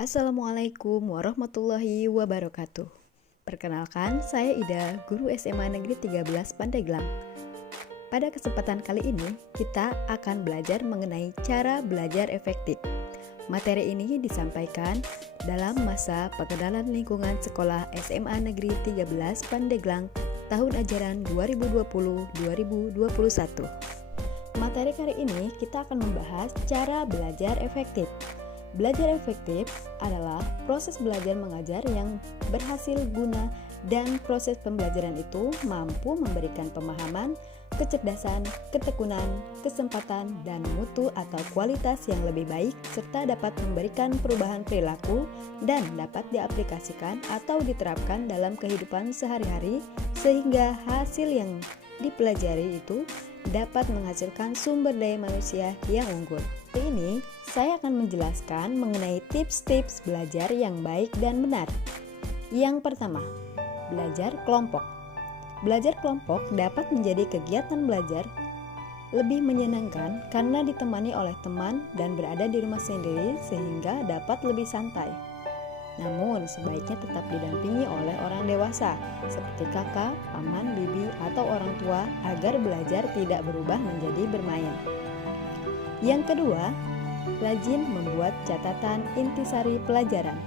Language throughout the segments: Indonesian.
Assalamualaikum warahmatullahi wabarakatuh. Perkenalkan, saya Ida, guru SMA Negeri 13 Pandeglang. Pada kesempatan kali ini, kita akan belajar mengenai cara belajar efektif. Materi ini disampaikan dalam masa pengenalan lingkungan sekolah SMA Negeri 13 Pandeglang tahun ajaran 2020-2021. Materi kali ini kita akan membahas cara belajar efektif. Belajar efektif adalah proses belajar mengajar yang berhasil guna dan proses pembelajaran itu mampu memberikan pemahaman, kecerdasan, ketekunan, kesempatan, dan mutu atau kualitas yang lebih baik serta dapat memberikan perubahan perilaku dan dapat diaplikasikan atau diterapkan dalam kehidupan sehari-hari sehingga hasil yang dipelajari itu dapat menghasilkan sumber daya manusia yang unggul. Kali ini, saya akan menjelaskan mengenai tips-tips belajar yang baik dan benar. Yang pertama, belajar kelompok. Belajar kelompok dapat menjadi kegiatan belajar lebih menyenangkan karena ditemani oleh teman dan berada di rumah sendiri sehingga dapat lebih santai. Namun, sebaiknya tetap didampingi oleh orang dewasa seperti kakak, paman, bibi, atau orang tua agar belajar tidak berubah menjadi bermain. Yang kedua, rajin membuat catatan intisari pelajaran.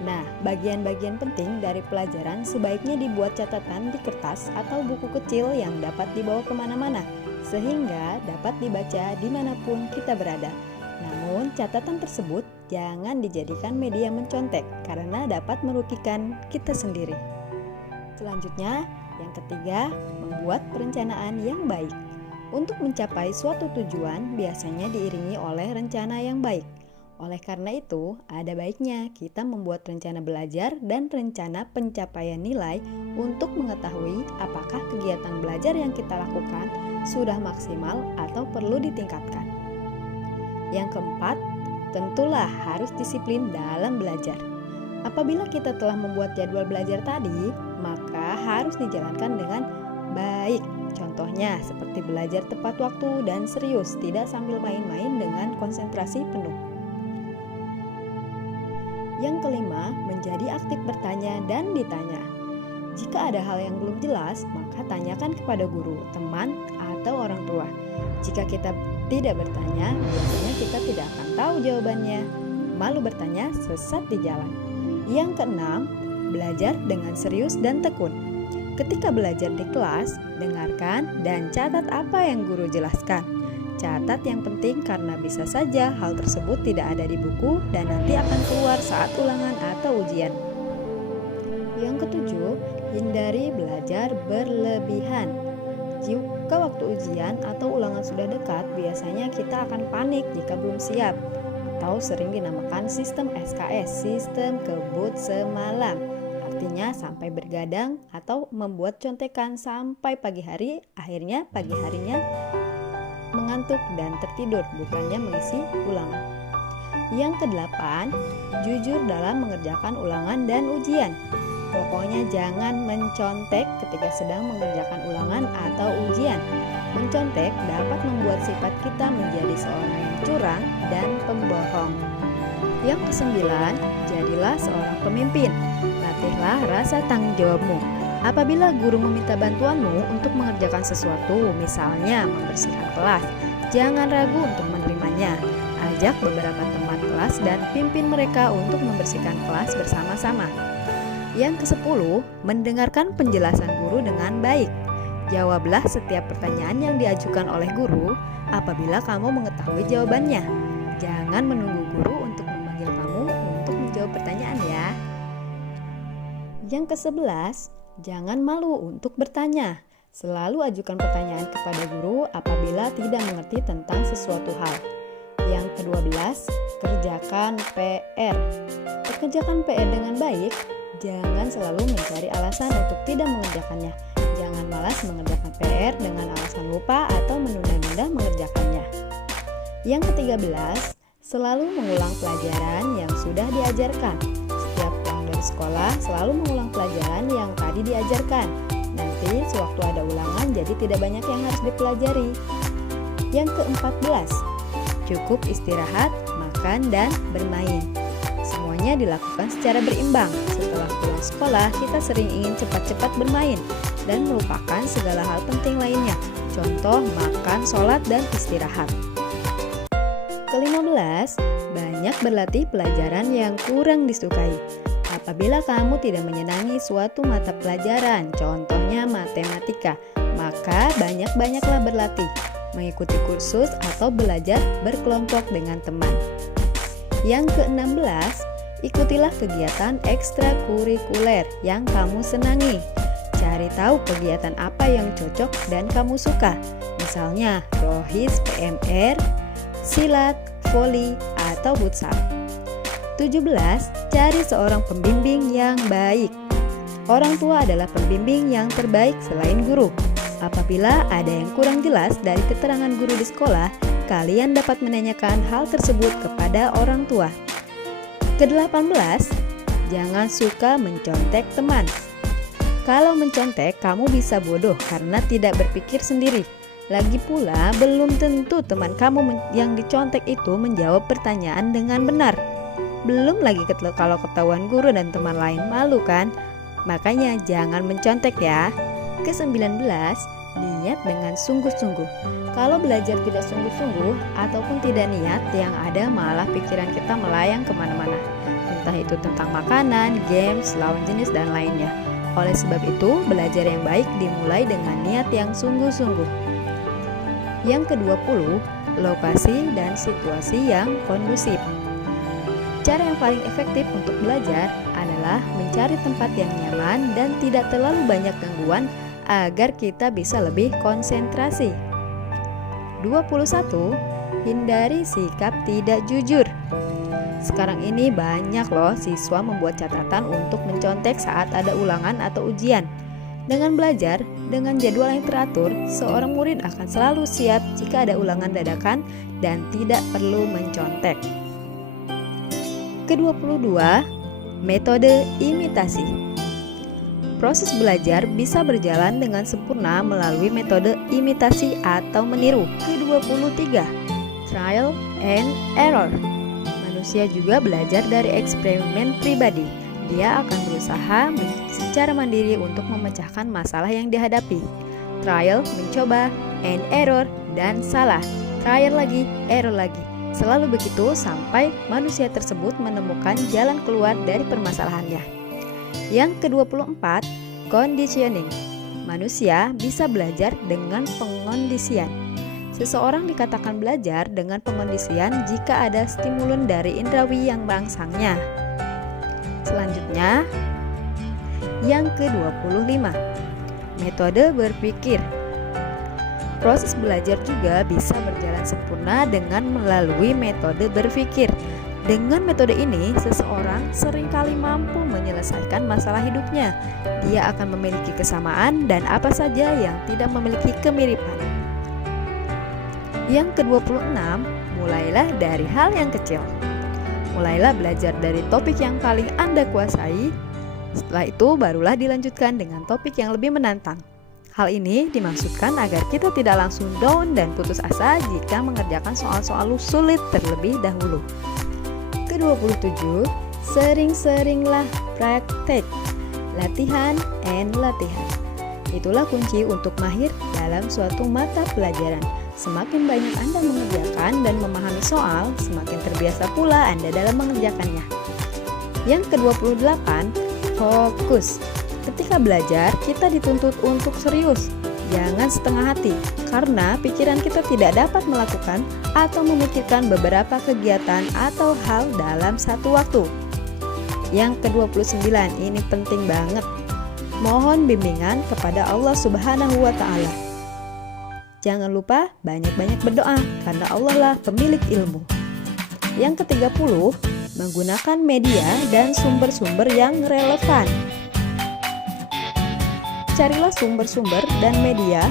Nah, bagian-bagian penting dari pelajaran sebaiknya dibuat catatan di kertas atau buku kecil yang dapat dibawa kemana-mana, sehingga dapat dibaca dimanapun kita berada. Namun, catatan tersebut jangan dijadikan media mencontek karena dapat merugikan kita sendiri. Selanjutnya, yang ketiga, membuat perencanaan yang baik. Untuk mencapai suatu tujuan biasanya diiringi oleh rencana yang baik. Oleh karena itu, ada baiknya kita membuat rencana belajar dan rencana pencapaian nilai untuk mengetahui apakah kegiatan belajar yang kita lakukan sudah maksimal atau perlu ditingkatkan. Yang keempat, tentulah harus disiplin dalam belajar. Apabila kita telah membuat jadwal belajar tadi, maka harus dijalankan dengan baik. Contohnya seperti belajar tepat waktu dan serius, tidak sambil main-main dengan konsentrasi penuh. Yang kelima, menjadi aktif bertanya dan ditanya. Jika ada hal yang belum jelas, maka tanyakan kepada guru, teman, atau orang tua. Jika kita tidak bertanya, biasanya kita tidak akan tahu jawabannya. Malu bertanya, sesat di jalan. Yang keenam, belajar dengan serius dan tekun. Ketika belajar di kelas, dengarkan dan catat apa yang guru jelaskan. Catat yang penting karena bisa saja hal tersebut tidak ada di buku dan nanti akan keluar saat ulangan atau ujian. Yang ketujuh, hindari belajar berlebihan. Jika waktu ujian atau ulangan sudah dekat, biasanya kita akan panik jika belum siap, atau sering dinamakan sistem SKS, sistem kebut semalam. Artinya sampai bergadang atau membuat contekan sampai pagi hari, akhirnya pagi harinya mengantuk dan tertidur, bukannya mengisi ulangan. Yang kedelapan, jujur dalam mengerjakan ulangan dan ujian. Pokoknya jangan mencontek ketika sedang mengerjakan ulangan atau ujian. Mencontek dapat membuat sifat kita menjadi seorang yang curang dan pembohong. Yang kesembilan, jadilah seorang pemimpin. Latihlah rasa tanggung jawabmu. Apabila guru meminta bantuanmu untuk mengerjakan sesuatu, misalnya membersihkan kelas, jangan ragu untuk menerimanya. Ajak beberapa teman kelas dan pimpin mereka untuk membersihkan kelas bersama-sama. Yang ke-10, mendengarkan penjelasan guru dengan baik. Jawablah setiap pertanyaan yang diajukan oleh guru apabila kamu mengetahui jawabannya. Jangan menunggu guru untuk memanggil kamu untuk menjawab pertanyaan ya. Yang ke-11, jangan malu untuk bertanya. Selalu ajukan pertanyaan kepada guru apabila tidak mengerti tentang sesuatu hal. Yang ke-12, kerjakan PR. Kerjakan PR dengan baik. Jangan selalu mencari alasan untuk tidak mengerjakannya. Jangan malas mengerjakan PR dengan alasan lupa atau menunda-nunda mengerjakannya. Yang ke-13, selalu mengulang pelajaran yang sudah diajarkan. Setiap pulang dari sekolah, selalu mengulang pelajaran yang tadi diajarkan. Nanti sewaktu ada ulangan, jadi tidak banyak yang harus dipelajari. Yang ke-14, cukup istirahat, makan, dan bermain. Semuanya sebaiknya dilakukan secara berimbang. Setelah pulang sekolah, kita sering ingin cepat-cepat bermain dan melupakan segala hal penting lainnya. Contoh, makan, sholat, dan istirahat. Ke-15, banyak berlatih pelajaran yang kurang disukai. Apabila kamu tidak menyenangi suatu mata pelajaran, contohnya matematika, maka banyak-banyaklah berlatih, mengikuti kursus atau belajar berkelompok dengan teman. Yang ke-16, ikutilah kegiatan ekstrakurikuler yang kamu senangi. Cari tahu kegiatan apa yang cocok dan kamu suka. Misalnya, rohis, PMR, silat, voli, atau futsal. 17. Cari seorang pembimbing yang baik. Orang tua adalah pembimbing yang terbaik selain guru. Apabila ada yang kurang jelas dari keterangan guru di sekolah, kalian dapat menanyakan hal tersebut kepada orang tua. Ke-18. Jangan suka mencontek teman. Kalau mencontek, kamu bisa bodoh karena tidak berpikir sendiri. Lagi pula, belum tentu teman kamu yang dicontek itu menjawab pertanyaan dengan benar. Belum lagi kalau ketahuan guru dan teman lain, malu kan? Makanya jangan mencontek ya. Ke-19, niat dengan sungguh-sungguh. Kalau belajar tidak sungguh-sungguh ataupun tidak niat, yang ada malah pikiran kita melayang kemana-mana. Entah itu tentang makanan, games, lawan jenis, dan lainnya. Oleh sebab itu, belajar yang baik dimulai dengan niat yang sungguh-sungguh. Yang ke-20, lokasi dan situasi yang kondusif. Cara yang paling efektif untuk belajar adalah mencari tempat yang nyaman dan tidak terlalu banyak gangguan agar kita bisa lebih konsentrasi. 21. Hindari sikap tidak jujur. Sekarang ini banyak loh siswa membuat catatan untuk mencontek saat ada ulangan atau ujian. Dengan belajar dengan jadwal yang teratur, seorang murid akan selalu siap jika ada ulangan dadakan dan tidak perlu mencontek. Ke-22, metode imitasi. Proses belajar bisa berjalan dengan sempurna melalui metode imitasi atau meniru. Ke-23, trial and error. Manusia juga belajar dari eksperimen pribadi. Dia akan berusaha secara mandiri untuk memecahkan masalah yang dihadapi. Trial, mencoba, and error, dan salah. Trial lagi, error lagi. Selalu begitu sampai manusia tersebut menemukan jalan keluar dari permasalahannya. Yang ke-24, conditioning. Manusia bisa belajar dengan pengondisian. Seseorang dikatakan belajar dengan pengondisian jika ada stimulus dari indrawi yang merangsangnya. Selanjutnya, yang ke-25, metode berpikir. Proses belajar juga bisa berjalan sempurna dengan melalui metode berpikir. Dengan metode ini, seseorang seringkali mampu menyelesaikan masalah hidupnya. Dia akan memiliki kesamaan dan apa saja yang tidak memiliki kemiripan. Yang ke-26, mulailah dari hal yang kecil. Mulailah belajar dari topik yang paling Anda kuasai. Setelah itu barulah dilanjutkan dengan topik yang lebih menantang. Hal ini dimaksudkan agar kita tidak langsung down dan putus asa jika mengerjakan soal-soal sulit terlebih dahulu. Ke-27, sering-seringlah praktek. Latihan and latihan. Itulah kunci untuk mahir dalam suatu mata pelajaran. Semakin banyak Anda mengerjakan dan memahami soal, semakin terbiasa pula Anda dalam mengerjakannya. Yang ke-28, fokus. Ketika belajar, kita dituntut untuk serius. Jangan setengah hati, karena pikiran kita tidak dapat melakukan atau memikirkan beberapa kegiatan atau hal dalam satu waktu. Yang ke-29, ini penting banget. Mohon bimbingan kepada Allah Subhanahu wa Ta'ala. Jangan lupa banyak-banyak berdoa karena Allah lah pemilik ilmu. Yang ke-30, menggunakan media dan sumber-sumber yang relevan. Carilah sumber-sumber dan media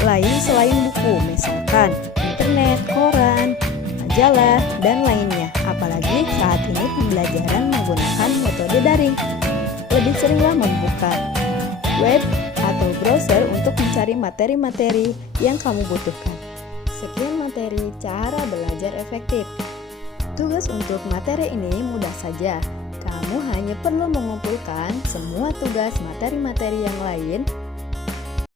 lain selain buku, misalkan internet, koran, majalah, dan lainnya. Apalagi saat ini pembelajaran menggunakan metode daring. Lebih seringlah membuka web atau browser untuk mencari materi-materi yang kamu butuhkan. Sekian materi cara belajar efektif. Tugas untuk materi ini mudah saja. Kamu hanya perlu mengumpulkan semua tugas materi-materi yang lain